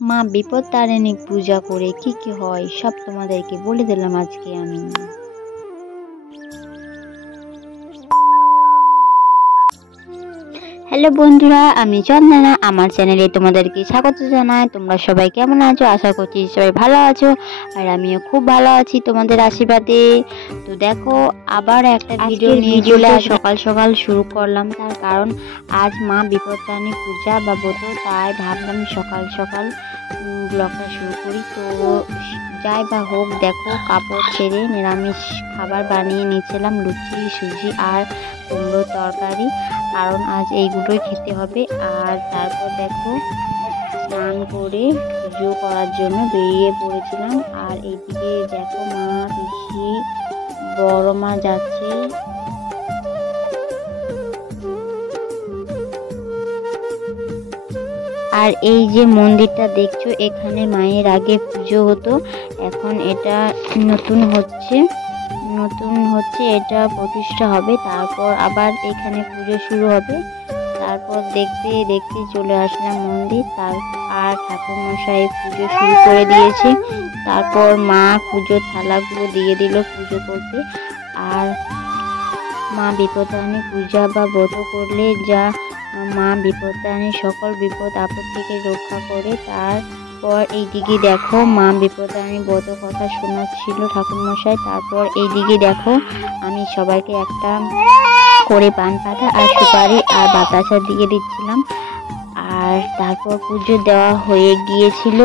মা বিপত্তারিণী পূজা করে কি কি হয় সব তোমাদেরকে বলে দিলাম আজকে আমি। হ্যালো বন্ধুরা, আমি চন্দনা, আমার চ্যানেলে তোমাদেরকে স্বাগত জানাই। তোমরা সবাই কেমন আছো? আশা করছি সবাই ভালো আছো, আর আমিও খুব ভালো আছি তোমাদের আশীর্বাদে। তো দেখো, আবার একটা ভিডিও নিয়ে চলে সকাল সকাল শুরু করলাম, তার কারণ আজ মা বিপত্তারিণী পূজা বা ব্রত, তাই ভাবলাম সকাল সকাল ব্লগটা শুরু করি। তো যাই বা হোক, দেখো কাপড় ছেড়ে নিরামিষ খাবার বানিয়ে নিয়েছিলাম, লুচি, সুজি আর কুমড়োর তরকারি, কারণ আজ এইগুলোই খেতে হবে। আর তারপর দেখো স্নান করে পুজো করার জন্য বেরিয়ে পড়েছিলাম। আর এইদিকে দেখো মা, পিসি, বড় মা যাচ্ছে। আর এই যে মন্দিরটা দেখছো, এখানে মায়ের আগে পুজো হতো, এখন এটা নতুন হচ্ছে, এটা প্রতিষ্ঠা হবে, তারপর আবার এখানে পুজো শুরু হবে। তারপর দেখতে দেখতে চলে আসলাম মন্দির, আর ঠাকুর মশাই পুজো শুরু করে দিয়েছে। তারপর মা পুজোর থালাগুলো দিয়ে দিল পুজো করতে। আর মা বিপত্তারিণী পূজা বা ব্রত করলে যা মা বিপত্তারিণী সকল বিপদ আপদ থেকে রক্ষা করে। তারপর এইদিকে দেখো মা বিপত্তারিণী ব্রত কথা শোনাচ্ছিল ঠাকুরমশাই। তারপর এইদিকে দেখো আমি সবাইকে একটা করে পান পাতা আর সুপারি আর বাতাসা দিয়ে দিচ্ছিলাম। আর তারপর পুজো দেওয়া হয়ে গিয়েছিল।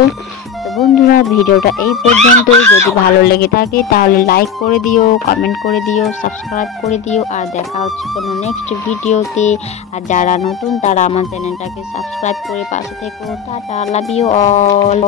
তো বন্ধুরা, ভিডিওটা এই পর্যন্তই। যদি ভালো লেগে থাকে তাহলে লাইক করে দিও, কমেন্ট করে দিও, সাবস্ক্রাইব করে দিও। আর দেখা হচ্ছে কোনো নেক্সট ভিডিওতে। আর যারা নতুন তারা আমার চ্যানেলটাকে সাবস্ক্রাইব করে পাশে থেকো। Tata, love you all.